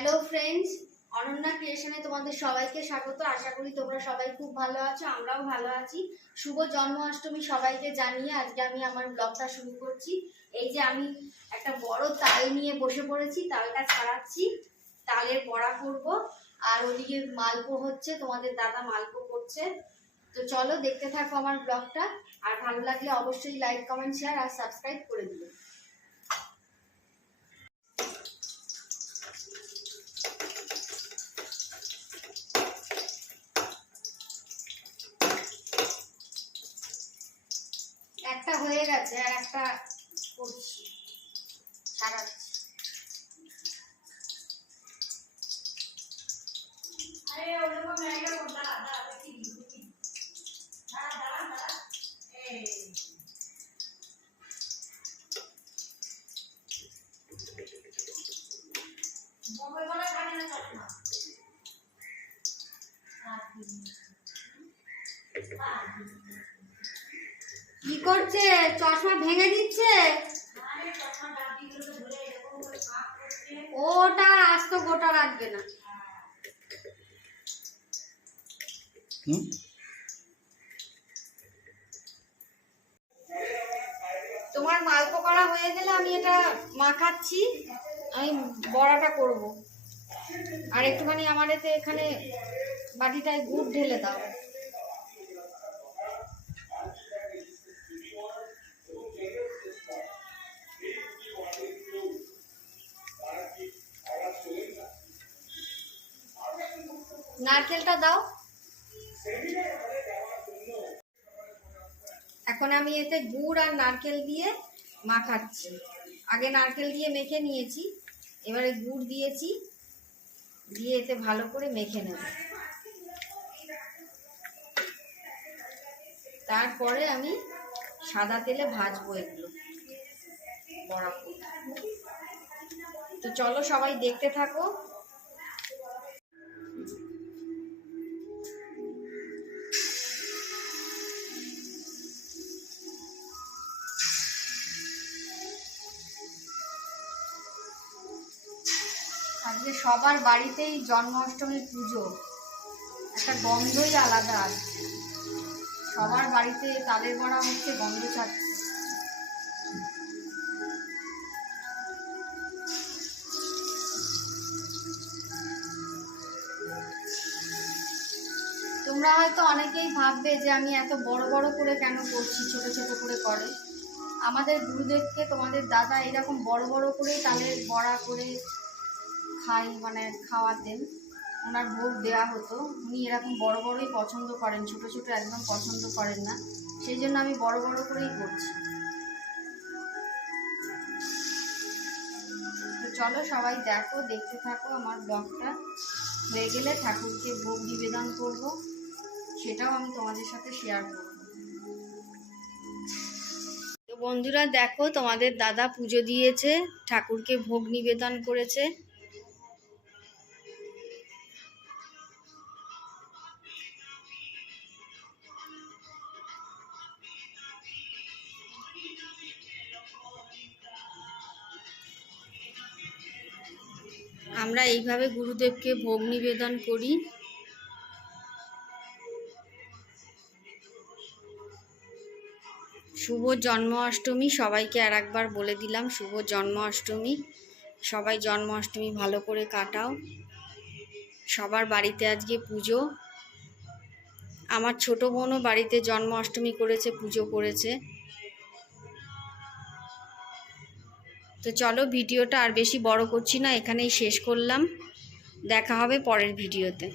Hello friends Ananya ক্রিয়েশনে তোমাদের সবাইকে স্বাগত। আশা করি তোমরা সবাই খুব ভালো আছো, আমরাও ভালো আছি। শুভ জন্মাষ্টমী সবাইকে জানিয়ে আজকে আমি আমার ব্লগটা শুরু করছি। এই যে আমি একটা বড় তাল নিয়ে বসে পড়েছি, তালটা ছাড়াচ্ছি। তালের বড়া করব। আর ওদিকে মালপো হচ্ছে, তোমাদের দাদা মালপো করছে। তো চলো দেখতে থাকো আমার ব্লগটা আর ভালো লাগলে অবশ্যই লাইক কমেন্ট শেয়ার আর সাবস্ক্রাইব করে দিও একটা হয়ে আর একটা করছি। সারাচ্ছি। আরে ওরকম জায়গা কোনটা দাঁড়া দেখি দাঁড়া দাঁড়া দাঁড়া। এই। মোবাইল বলা থাকে না চশমা কি করছে? চশমা ভেঙে দিচ্ছে? ওটা আস্ত গোটা রাখবে না। তোমার মালপো করা হয়ে গেলে আমি এটা মাখাচ্ছি। আমি বড়াটা করব। আর একটুখানি আমার এতে এখানে বাটিটায় গুড় ঢেলে দাও। নারকেলটা দাও। এখন আমি এতে গুড় আর নারকেল দিয়ে মাখাচ্ছি। আগে নারকেল দিয়ে মেখে নিয়েছি, এবারে গুড় দিয়েছি, দিয়ে এতে ভালো করে মেখে নেব। তারপরে আমি সাদা তেলে ভাজবো এগুলো, বড়া তো চলো সবাই দেখতে থাকো। আজকে সবার বাড়িতেই জন্মাষ্টমীর পুজো, একটা গন্ধই আলাদা সবার বাড়িতে তালের বড়া হচ্ছে, গন্ধ ছাড়ছে। তোমরা হয়তো অনেকেই ভাববে যে আমি এত বড় বড় করে কেন করছি, ছোট ছোট করে করে? আমাদের গুরুদেবকে, তোমাদের দাদা এরকম বড় বড় করেই তালের বড়া করে খাই মানে খাওয়াতেন ওনার ভোগ দেওয়া হতো। উনি এরকম বড় বড়ই পছন্দ করেন, ছোট ছোট একদম পছন্দ করেন না। সেই জন্য আমি বড় বড় করেই করছি। তো চলো সবাই দেখো, দেখতে থাকো আমার ব্লগটা হয়ে গেলে ঠাকুরকে ভোগ নিবেদন করব। সেটাও আমি তোমাদের সাথে শেয়ার করব। বন্ধুরা দেখো, তোমাদের দাদা পুজো দিয়েছে, ঠাকুরকে ভোগ নিবেদন করেছে। আমরা এইভাবে গুরুদেবকে ভোগ নিবেদন করি। শুভ জন্মাষ্টমী, সবাইকে আর একবার বলে দিলাম, শুভ জন্মাষ্টমী। সবাই জন্মাষ্টমী ভালো করে কাটাও। সবার বাড়িতে আজকে পুজো। আমার ছোট বোনও বাড়িতে জন্মাষ্টমী করেছে, পুজো করেছে। তো চলো ভিডিওটা আর বেশি বড় করছি না, এখানেই শেষ করলাম। দেখা হবে পরের ভিডিওতে।